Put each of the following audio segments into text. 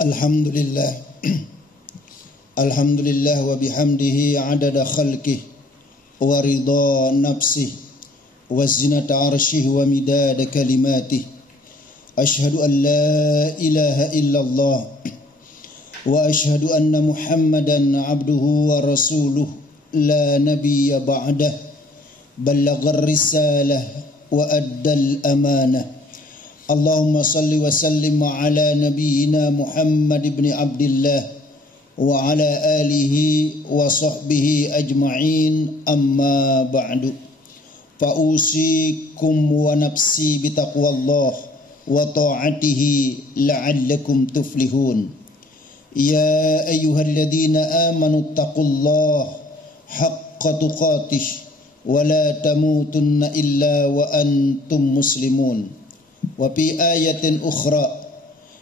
Alhamdulillah Alhamdulillah wa bihamdihi adada khalqih wa ridha nafsih wa zinata arshih wa midada kalimatih. Ashhadu an la ilaha illallah wa ashhadu anna Muhammadan abduhu wa rasuluh la nabiyya ba'dah. Ballagha risalah wa addal amanah. Allahumma salli wa sallim ala nabiyyina Muhammad ibn Abdillah wa ala alihi wa sahbihi ajma'in, amma ba'du. Fa'usikum wa nafsi bitaqwallah wa ta'atihi la'allakum tuflihun. Ya ayyuhalladzina amanu taqullaha haqqa tuqatih wa la tamutunna illa wa antum muslimun. Wa fi ayatin ukhra,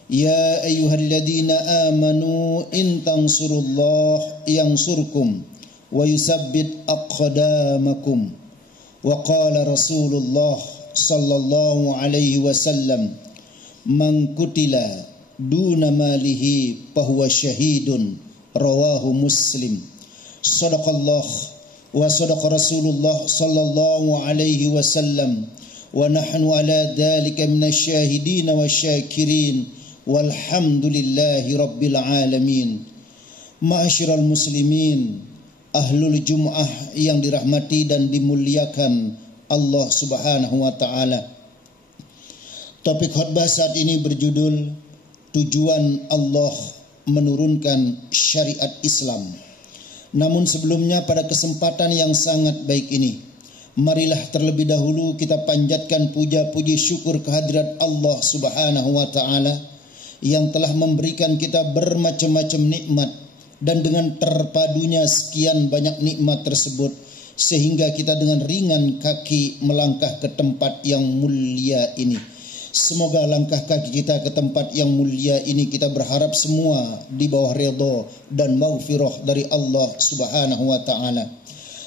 ya ayyuhalladzina amanu in tansurullah yansurkum wa yusabbit aqdamakum. Wa qala Rasulullah sallallahu alaihi wasallam, man qutila duna malihi fahuwa syahidun, rawahu Muslim. Shadaqallah wa sadaqa Rasulullah sallallahu alaihi wasallam. Wa nahnu ala dhalika minasyahidin wa syakirin walhamdulillahi rabbil alamin. Ma'asyiral muslimin, ahlul jum'ah yang dirahmati dan dimuliakan Allah subhanahu wa ta'ala. Topik khutbah saat ini berjudul tujuan Allah menurunkan syariat Islam. Namun sebelumnya, pada kesempatan yang sangat baik ini, marilah terlebih dahulu kita panjatkan puja-puji syukur kehadirat Allah subhanahu wa ta'ala yang telah memberikan kita bermacam-macam nikmat, dan dengan terpadunya sekian banyak nikmat tersebut sehingga kita dengan ringan kaki melangkah ke tempat yang mulia ini. Semoga langkah kaki kita ke tempat yang mulia ini kita berharap semua di bawah ridha dan maghfirah dari Allah subhanahu wa ta'ala.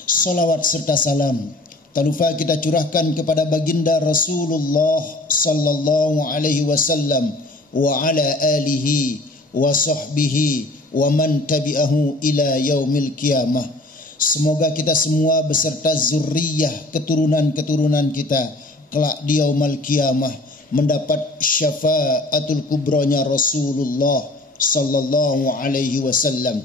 Salawat serta salam tak lupa kita curahkan kepada baginda Rasulullah sallallahu alaihi wasallam wa ala alihi wa sahbihi wa man tabi'ahu ila yaumil qiyamah. Semoga kita semua beserta zurriyah keturunan-keturunan kita kelak di yaumil qiyamah mendapat syafaatul kubronya Rasulullah sallallahu alaihi wasallam.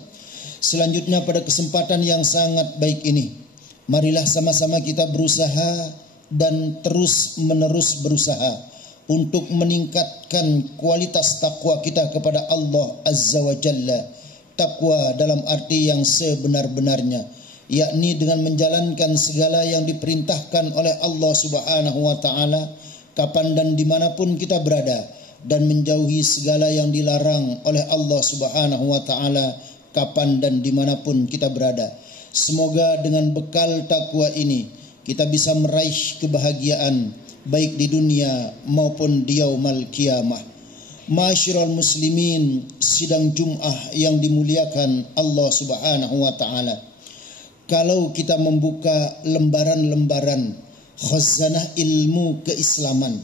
Selanjutnya, pada kesempatan yang sangat baik ini, marilah sama-sama kita berusaha dan terus-menerus berusaha untuk meningkatkan kualitas takwa kita kepada Allah Azza wa Jalla. Takwa dalam arti yang sebenar-benarnya, yakni dengan menjalankan segala yang diperintahkan oleh Allah Subhanahu wa ta'ala kapan dan dimanapun kita berada, dan menjauhi segala yang dilarang oleh Allah Subhanahu wa ta'ala kapan dan dimanapun kita berada. Semoga dengan bekal takwa ini kita bisa meraih kebahagiaan baik di dunia maupun di yaumul qiyamah. Ma'asyiral muslimin, sidang Jum'ah yang dimuliakan Allah subhanahu wa ta'ala. Kalau kita membuka lembaran-lembaran khazanah ilmu keislaman,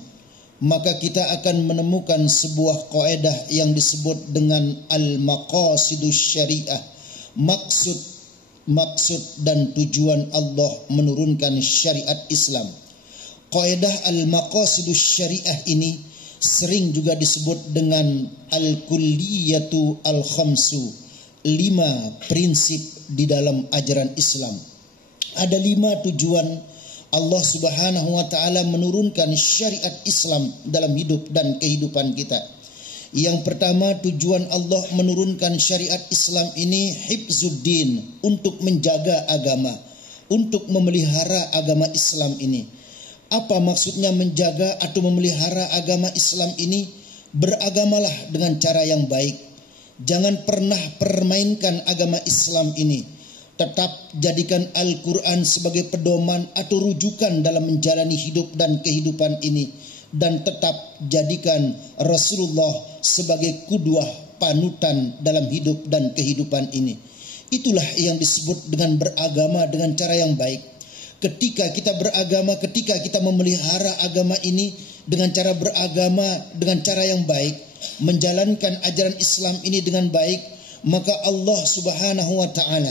maka kita akan menemukan sebuah kaidah yang disebut dengan al-maqasidus syariah, maksud dan tujuan Allah menurunkan syariat Islam. Kaidah al-maqasidus syariah ini sering juga disebut dengan al-kulliyatu al-khamsu, 5 prinsip di dalam ajaran Islam. Ada 5 tujuan Allah subhanahu wa ta'ala menurunkan syariat Islam dalam hidup dan kehidupan kita. Yang pertama, tujuan Allah menurunkan syariat Islam ini hifzuddin, untuk menjaga agama, untuk memelihara agama Islam ini. Apa maksudnya menjaga atau memelihara agama Islam ini? Beragamalah dengan cara yang baik. Jangan pernah permainkan agama Islam ini. Tetap jadikan Al-Quran sebagai pedoman atau rujukan dalam menjalani hidup dan kehidupan ini. Dan tetap jadikan Rasulullah sebagai kudwah, panutan dalam hidup dan kehidupan ini. Itulah yang disebut dengan beragama dengan cara yang baik. Ketika kita beragama, ketika kita memelihara agama ini dengan cara beragama dengan cara yang baik, menjalankan ajaran Islam ini dengan baik, maka Allah Subhanahu wa taala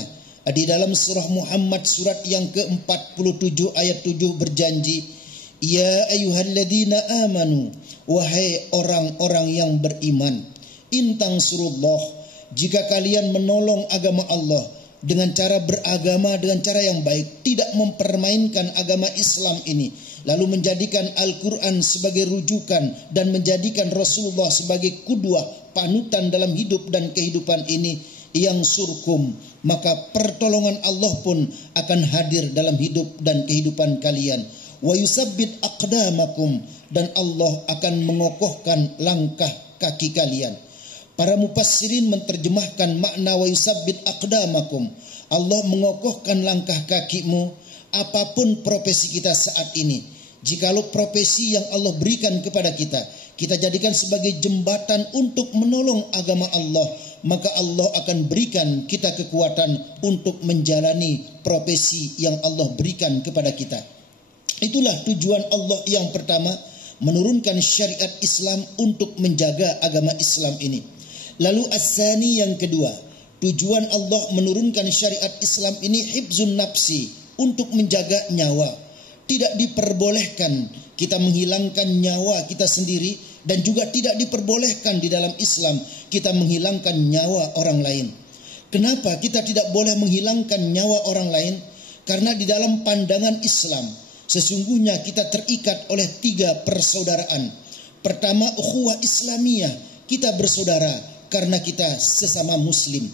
di dalam surah Muhammad surat yang ke-47 ayat 7 berjanji, ya ayyuhalladzina amanu, wahai orang-orang yang beriman, intang surullah, jika kalian menolong agama Allah dengan cara beragama dengan cara yang baik, tidak mempermainkan agama Islam ini, lalu menjadikan Al-Quran sebagai rujukan dan menjadikan Rasulullah sebagai kudwah, panutan dalam hidup dan kehidupan ini, yang surkum, maka pertolongan Allah pun akan hadir dalam hidup dan kehidupan kalian. Wa yusabbit aqdamakum, dan Allah akan mengokohkan langkah kaki kalian. Para mufassirin menerjemahkan makna wa yusabbit aqdamakum, Allah mengokohkan langkah kakimu apapun profesi kita saat ini. Jikalau profesi yang Allah berikan kepada kita, kita jadikan sebagai jembatan untuk menolong agama Allah, maka Allah akan berikan kita kekuatan untuk menjalani profesi yang Allah berikan kepada kita. Itulah tujuan Allah yang pertama, menurunkan syariat Islam untuk menjaga agama Islam ini. Lalu as-sani yang kedua, tujuan Allah menurunkan syariat Islam ini hifzun nafsi, untuk menjaga nyawa. Tidak diperbolehkan kita menghilangkan nyawa kita sendiri, dan juga tidak diperbolehkan di dalam Islam kita menghilangkan nyawa orang lain. Kenapa kita tidak boleh menghilangkan nyawa orang lain? Karena di dalam pandangan Islam sesungguhnya kita terikat oleh 3 persaudaraan. Pertama, ukhuwah Islamiyah, kita bersaudara karena kita sesama muslim.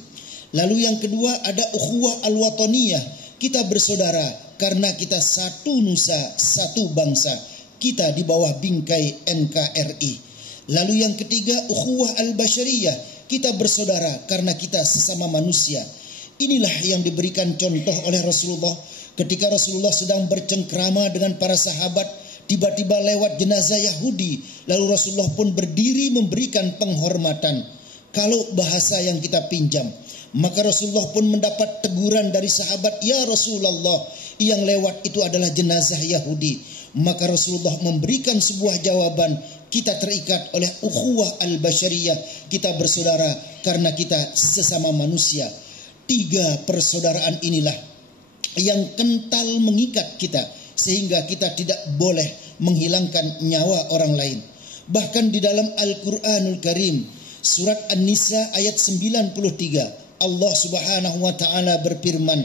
Lalu yang kedua ada ukhuwah al-wataniyah, kita bersaudara karena kita satu nusa, satu bangsa, kita di bawah bingkai NKRI. Lalu yang ketiga ukhuwah al-basyariyah, kita bersaudara karena kita sesama manusia. Inilah yang diberikan contoh oleh Rasulullah ketika Rasulullah sedang bercengkrama dengan para sahabat. Tiba-tiba lewat jenazah Yahudi, lalu Rasulullah pun berdiri memberikan penghormatan. Kalau bahasa yang kita pinjam, maka Rasulullah pun mendapat teguran dari sahabat, ya Rasulullah, yang lewat itu adalah jenazah Yahudi. Maka Rasulullah memberikan sebuah jawaban, kita terikat oleh ukhuwah al-basyariyah, kita bersaudara karena kita sesama manusia. 3 persaudaraan inilah yang kental mengikat kita, sehingga kita tidak boleh menghilangkan nyawa orang lain. Bahkan di dalam Al-Quranul Karim surat An-Nisa ayat 93, Allah Subhanahu wa taala berfirman,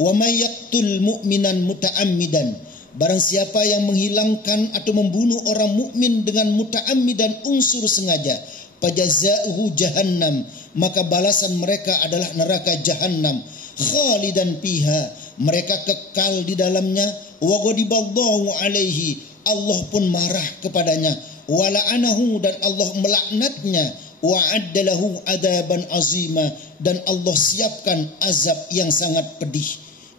"Wa may yaqtul mu'minan muta'ammidan", barang siapa yang menghilangkan atau membunuh orang mukmin dengan muta'ammidan, unsur sengaja, fajazauhu jahannam, maka balasan mereka adalah neraka jahannam, khalidan fiha, mereka kekal di dalamnya, wa ghadiballahu alaihi, Allah pun marah kepadanya, wa la'anahu, dan Allah melaknatnya, wa addalahu adaban azima, dan Allah siapkan azab yang sangat pedih.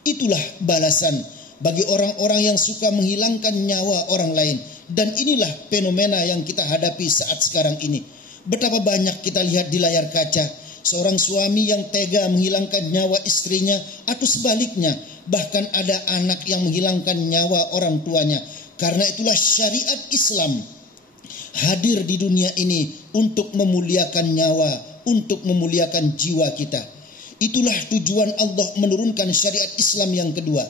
Itulah balasan bagi orang-orang yang suka menghilangkan nyawa orang lain. Dan inilah fenomena yang kita hadapi saat sekarang ini. Betapa banyak kita lihat di layar kaca seorang suami yang tega menghilangkan nyawa istrinya, atau sebaliknya, bahkan ada anak yang menghilangkan nyawa orang tuanya. Karena itulah syariat Islam hadir di dunia ini untuk memuliakan nyawa, untuk memuliakan jiwa kita. Itulah tujuan Allah menurunkan syariat Islam yang kedua.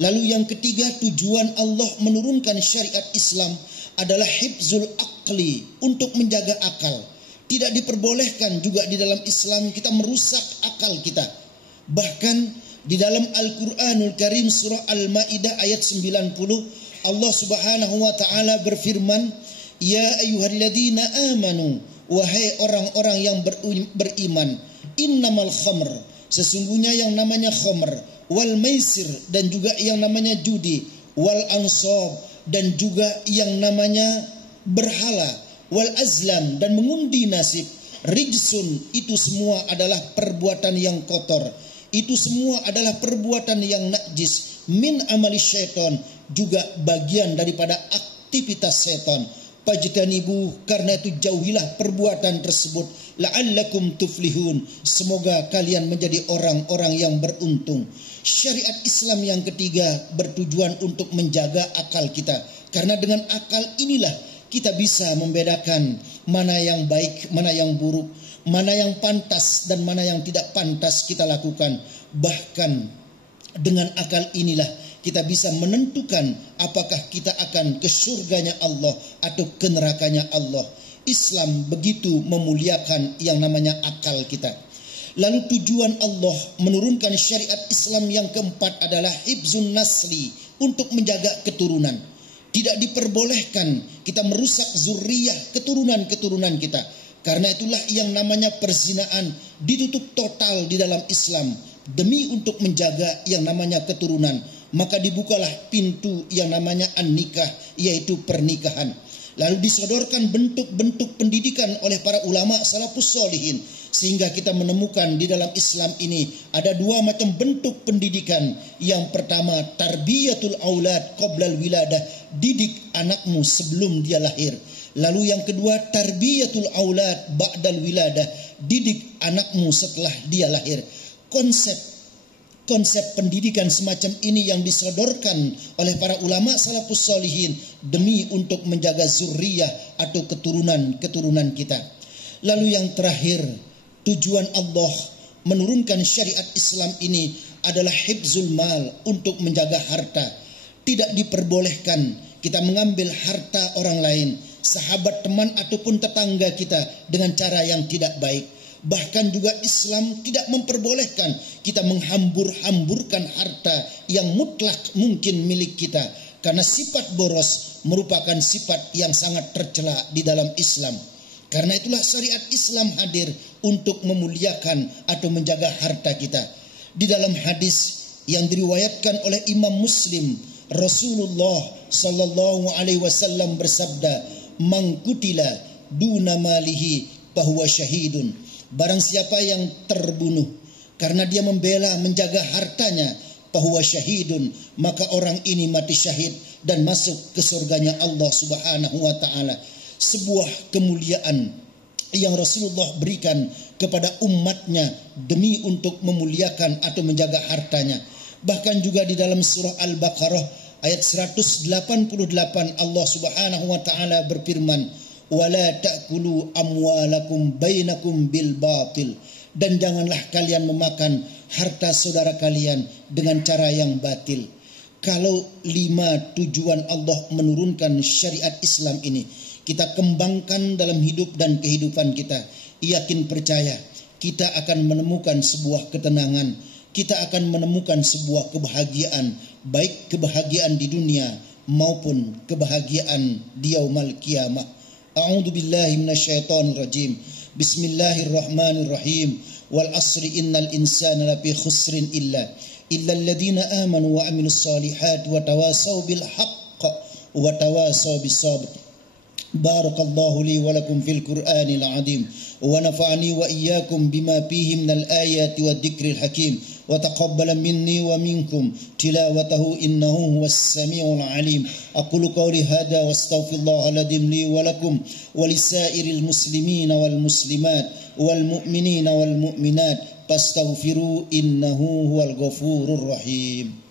Lalu yang ketiga, tujuan Allah menurunkan syariat Islam adalah hifzul aqli, untuk menjaga akal. Tidak diperbolehkan juga di dalam Islam kita merusak akal kita. Bahkan di dalam Al-Quranul Karim surah Al-Ma'idah ayat 90, Allah Subhanahu wa taala berfirman, ya ayyuhalladzina amanu, wahai orang-orang yang beriman, innamal khamr, sesungguhnya yang namanya khamr, wal maisir, dan juga yang namanya judi, wal ansab, dan juga yang namanya berhala, wal azlam, dan mengundi nasib, rijsun, itu semua adalah perbuatan yang kotor, itu semua adalah perbuatan yang najis, min amali syaitan, juga bagian daripada aktivitas setan. Fajtanibu, karena itu jauhilah perbuatan tersebut, la'allakum tuflihun, semoga kalian menjadi orang-orang yang beruntung. Syariat Islam yang ketiga bertujuan untuk menjaga akal kita, karena dengan akal inilah kita bisa membedakan mana yang baik, mana yang buruk, mana yang pantas dan mana yang tidak pantas kita lakukan. Bahkan dengan akal inilah kita bisa menentukan apakah kita akan ke surganya Allah atau ke nerakanya Allah. Islam begitu memuliakan yang namanya akal kita. Lalu tujuan Allah menurunkan syariat Islam yang keempat adalah hibzun nasli, untuk menjaga keturunan. Tidak diperbolehkan kita merusak zuriyah, keturunan-keturunan kita. Karena itulah yang namanya perzinaan ditutup total di dalam Islam. Demi untuk menjaga yang namanya keturunan, maka dibukalah pintu yang namanya an-nikah, yaitu pernikahan. Lalu disodorkan bentuk-bentuk pendidikan oleh para ulama salafus solihin, sehingga kita menemukan di dalam Islam ini ada dua macam bentuk pendidikan. Yang pertama, tarbiyatul aulad qoblal wiladah, didik anakmu sebelum dia lahir. Lalu yang kedua, tarbiyatul aulad ba'dal wiladah, didik anakmu setelah dia lahir. Konsep pendidikan semacam ini yang disodorkan oleh para ulama salafus solihin demi untuk menjaga zuriyah atau keturunan-keturunan kita. Lalu yang terakhir, tujuan Allah menurunkan syariat Islam ini adalah hifzul mal, untuk menjaga harta. Tidak diperbolehkan kita mengambil harta orang lain, sahabat, teman ataupun tetangga kita dengan cara yang tidak baik. Bahkan juga Islam tidak memperbolehkan kita menghambur-hamburkan harta yang mutlak mungkin milik kita. Karena sifat boros merupakan sifat yang sangat tercela di dalam Islam. Karena itulah syariat Islam hadir untuk memuliakan atau menjaga harta kita. Di dalam hadis yang diriwayatkan oleh Imam Muslim, Rasulullah sallallahu alaihi wasallam bersabda, "Man qutila duna malihi fahuwa syahidun." Barang siapa yang terbunuh karena dia membela menjaga hartanya, fahuwa syahidun, maka orang ini mati syahid dan masuk ke surganya Allah Subhanahu wa taala. Sebuah kemuliaan yang Rasulullah berikan kepada umatnya demi untuk memuliakan atau menjaga hartanya. Bahkan juga di dalam surah Al-Baqarah ayat 188 Allah Subhanahu wa taala berfirman, wala ta'kulu amwalakum bainakum bil batil, dan janganlah kalian memakan harta saudara kalian dengan cara yang batil. Kalau 5 tujuan Allah menurunkan syariat Islam ini kita kembangkan dalam hidup dan kehidupan kita, yakin percaya kita akan menemukan sebuah ketenangan, kita akan menemukan sebuah kebahagiaan, baik kebahagiaan di dunia maupun kebahagiaan di yaumul qiyamah. A'udzu billahi minasyaitonir rajim. Bismillahirrahmanirrahim. Wal asri innal insana lafi khusrin illa alladziina aamanu wa 'amilus solihati wa tawasaw bil haqq wa tawasaw bis sabr. Barakallahu li wa lakum fil Qur'anil 'azim wa nafa'ani wa iyyakum bima fihi minal ayati wadh-dhikril hakim wa taqabbala minni wa minkum tilawatahu innahu huwas samiul alim. Aqulu qawli hadza wa astaghfirullahal adzim li wa lakum wa lisairil muslimina wal muslimat wal mu'minina wal mu'minat fastaghfiru innahu huwal ghafurur rahim.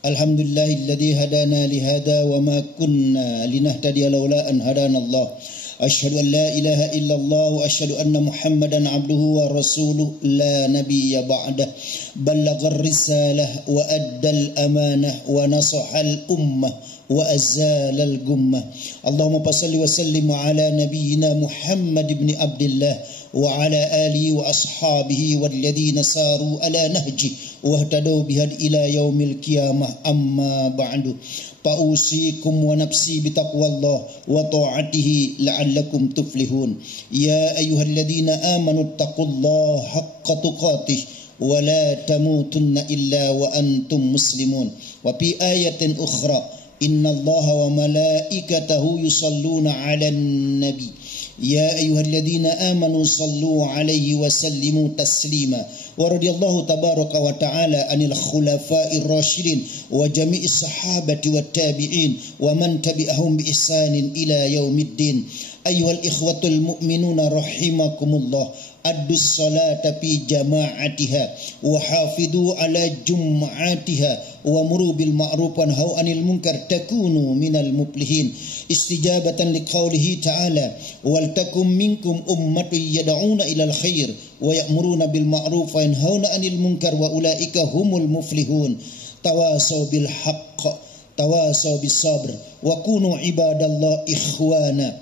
Alhamdulillahilladzi hadana lihada wa ma kunna linahtadiya laula an hadana Allah. Asyhadu an la ilaha illallah wa asyhadu anna Muhammadan abduhu wa rasuluhu la nabiyya ba'dah. Ballaghar risalah wa addal amanah wa nasahal ummah wa azalal gummah. Allahumma salli wa sallim ala nabiyyina Muhammad ibn Abdullah wa ala alihi wa ashabihi walladzina saru ala nahji wahtadaw bihad ila yaumil qiyamah, amma ba'du. Fa'usikum wa nafsi bitaqwallah wa ta'atihi la'allakum tuflihun. Ya ayyuhalladzina amanu taqullaha haqqa tuqatih wa la tamutunna illa wa antum muslimun. Wa fi ayatin ukhra, innallaha wa malaikatahu yusalluna 'alan nabi يا أيها الذين آمنوا صلوا عليه وسلموا تسليما ورضي الله تبارك وتعالى عن الخلفاء الراشدين وجميع الصحابة والتابعين ومن تبعهم بإحسان إلى يوم الدين. أيها الإخوة المؤمنون رحمكم الله، أدوا الصلاة في جماعتها وحافظوا على جمعاتها ومروا بالمعروف وانهوا عن المنكر تكونوا من المفلحين، استجابة لقوله تعالى: ولتكن منكم أمة يدعون إلى الخير ويأمرون بالمعروف وينهون عن المنكر وأولئك هم المفلحون. تواصوا بالحق تواصوا بالصبر وكونوا عباد الله إخوانا.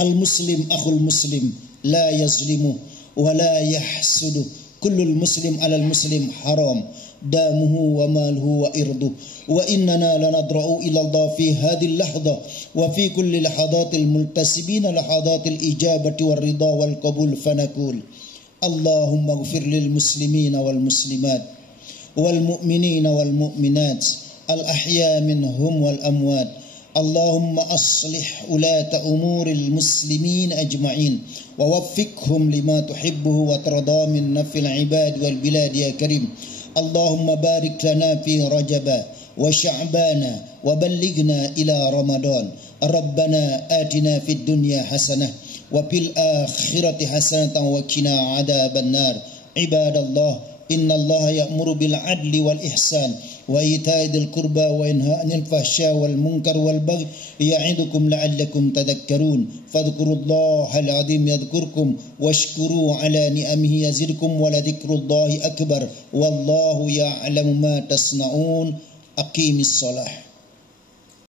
المسلم أخو المسلم لا يظلمه ولا يحسده، كل المسلم على المسلم حرام دامه وماله وإرضه. وإننا لندرأ إلى الله في هذه اللحظة وفي كل لحظات الملتسبين لحظات الإجابة والرضا والقبول، فنقول: اللهم اغفر للمسلمين والمسلمات والمؤمنين والمؤمنات الأحياء منهم والأموات. اللهم أصلح ولاة أمور المسلمين أجمعين ووفقهم لما تحبه وترضى من نفع العباد والبلاد يا كريم. اللهم بارك لنا في رجب وشعبان وبلغنا إلى رمضان. ربنا آتنا في الدنيا حسنة وفي الآخرة حسنة وقنا عذاب النار. عباد الله، إن الله يأمر بالعدل والإحسان وإيتاء ذي القربى وينهى عن الفحشاء والمنكر والبغي يعظكم لعلكم تذكرون. فاذكروا الله العظيم يذكركم واشكروا على نعمه يزدكم ولذكر الله أكبر والله يعلم ما تصنعون. أقيم الصلاة.